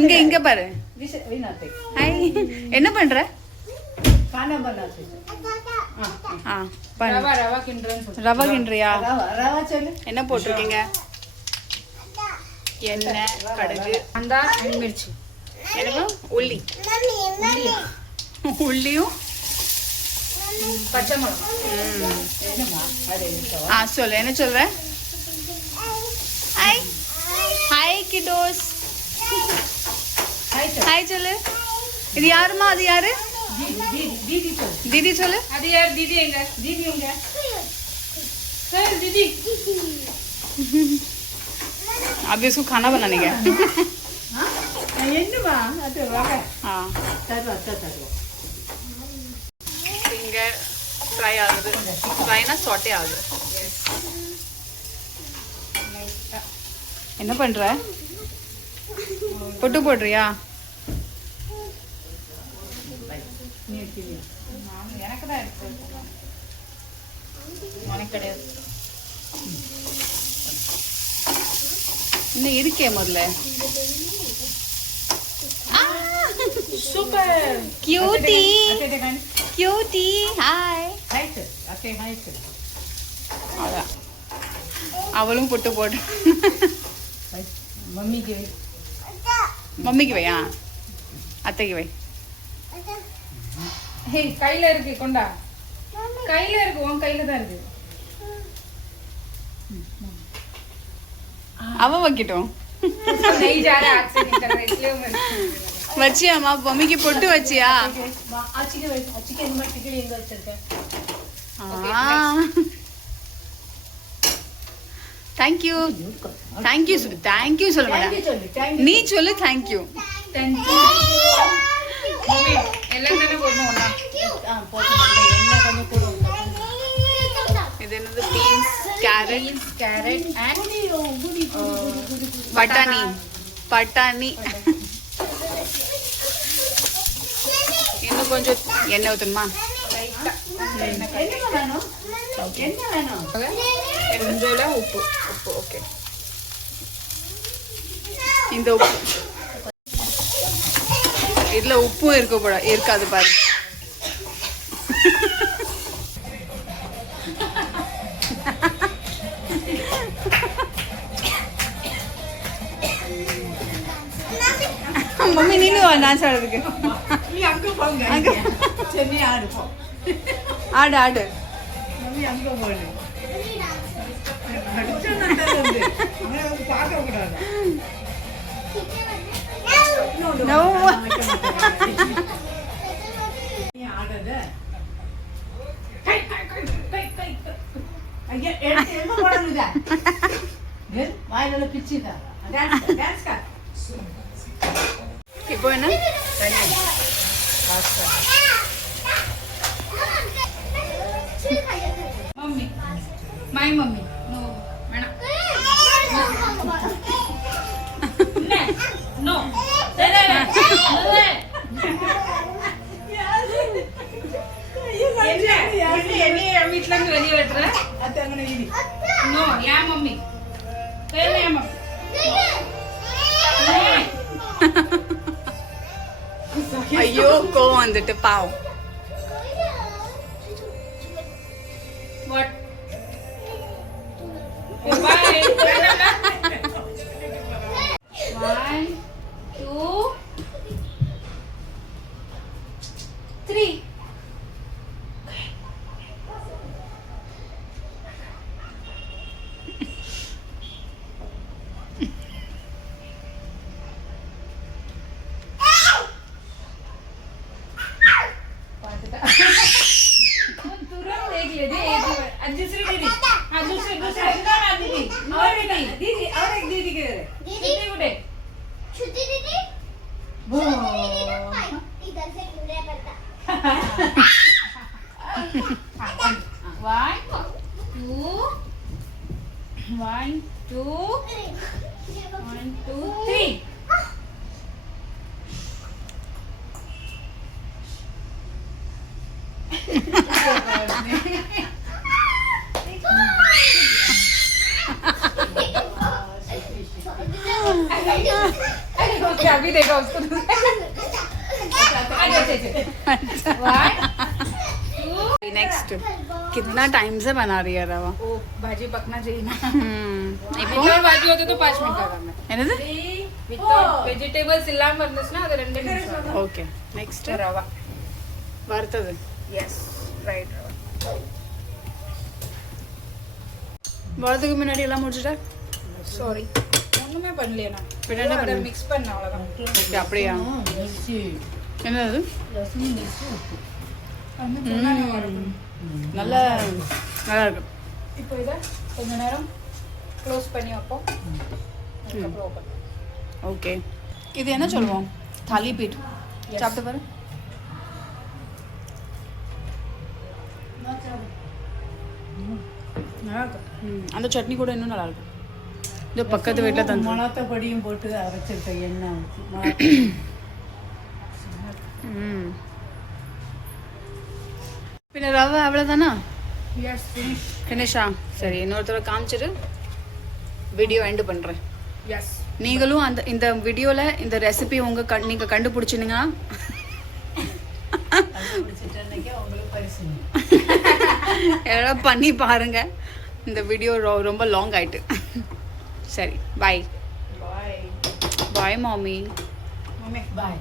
இங்க இங்க பாரு. ஹாய், என்ன பண்ற? ரவா கிண்டுறியா? என்ன போட்டிருக்கீங்க? எண்ணெய், கடுகு, மிர்ச்சி, எனக்கு உள்ளி, உள்ளியும் பச்சை மிளகா. சொல்லு, என்ன சொல்ற? ஹாய் ஹாய் கிடோஸ், ஹாய் சொல்லு. இது யாருமா? அது யாரு? दीदी चले। अरे यार दीदी एंगे, दीदी एंगे। सर दीदी। अभी इसको खाना बनाने गया। हाँ? ये नहीं बा, अरे वाह। हाँ। चलो। फिंगर फ्राई आगे, फ्राई ना सॉटे आगे। என்ன பண்ற? பொட்டு போடுறியா? எனக்கு தான் இருக்கு, உனக்கு கிடையாது. இன்னும் இருக்கே முதல்ல. Super cutie cutie hi hi sir. Okay hi sir. அதான் அவளும் பொட்டு போடு. மம்மிக்கு வையா, அத்தைக்கு வை. ஹே கையில இருக்கு, கொண்டா. கையில இருக்கு, உன் கையில தான் இருக்கு. அவ வைக்கட்டும். नहीं जा रहा हाथ से निकल रहा है, इसलिए मैं வச்சியாமா? மம்மிக்கு பொட்டு வச்சியா? அச்சிக்கு இந்த மாதிரி டிக்கெட் எங்க வச்சிருக்கேன்? தேங்க்யூ தேங்க்யூ தேங்க்யூ சொல்ல மாட்டேன், நீ சொல்லு. Thank you thank you. மம்மி எல்லாம் தானே போடணும் ஒண்ணா? போடணும், என்ன கொஞ்சம் போடுவோம். இது என்னது? பீன்ஸ், கேரட் அண்ட் பட்டாணி. பட்டாணி இன்னும் கொஞ்சம் எண்ணெய் ஊற்றணுமா? என்ன வேணும்? கொஞ்சம் உப்பு. ஓகே, இந்த உப்பு இதுல உப்பும் இருக்காது பாரு. மம்மி நீனு டான்ஸ் ஆடுறதுக்கு ஆடு. இப்போ என்ன? Mummy my mummy no madam no வீட்டுல வெளியே வெட்டுற நோ யா மம்மி பேர் யா மம்மி ஐயோ கோவம் வந்துட்டு பாவம். What? Bye. 1, 2, 3. दूसरी दीदी, दूसरी इधर आ दीदी, और दीदी ओके अभी देखो उसको नेक्स्ट कितना टाइम से बना रही है रवा ओ भाजी पकना चाहिए ना இப்போ और भाजी होते तो 5 मिनट का करना என்னது विदाउट वेजिटेबल्स இல்லாம இருந்துச்சுனா அது 2 நிமிஷம் ஓகே நெக்ஸ்ட் ரவா வறுத்தது எஸ் ரைட் ரவா வரதுக்கு முன்னாடி எல்லாம் முடிச்சிட்டா சாரி ஒண்ணுமே பண்ணலையே நான் பின்ன என்ன அதை பண்ண? மிக்ஸ் பண்ண அவ்வளவுதான் ஓகே அப்படியா என்னது நல்லா நல்லா இருக்கு இப்போ இதை கொஞ்ச நேரம் க்ளோஸ் பண்ணி வைப்போம் அதுக்கப்புறம் ஓப்பன் ஓகே இது என்ன சொல்லுவோம் தாலி பீட் சாப்பிட்டு பாரு நல்லா இருக்கும் அந்த சட்னி கூட இன்னும் நல்லா இருக்கும் இது பக்கத்து வீட்டில் தந்து மணத்த பொடியும் போட்டு அரைச்சிருக்க எண்ணெய் ஊற்றி பின்ன ரவை அவ்வளோதானா எஸ் ஃபினிஷ் ஃபினிஷா சரி இன்னொருத்தர காமிச்சிட்டு வீடியோ எண்டு பண்ணுறேன் எஸ் நீங்களும் அந்த இந்த வீடியோவில் இந்த ரெசிபி நீங்கள் கண்டுபிடிச்சிங்கன்னா பிடிச்சிட்டு அவங்களுக்கு பரிசு எல்லாம் பண்ணி பாருங்க இந்த வீடியோ ரொம்ப லாங் ஆயிட்டு சரி பாய் பாய் பாய் மாமி மம்மி பாய்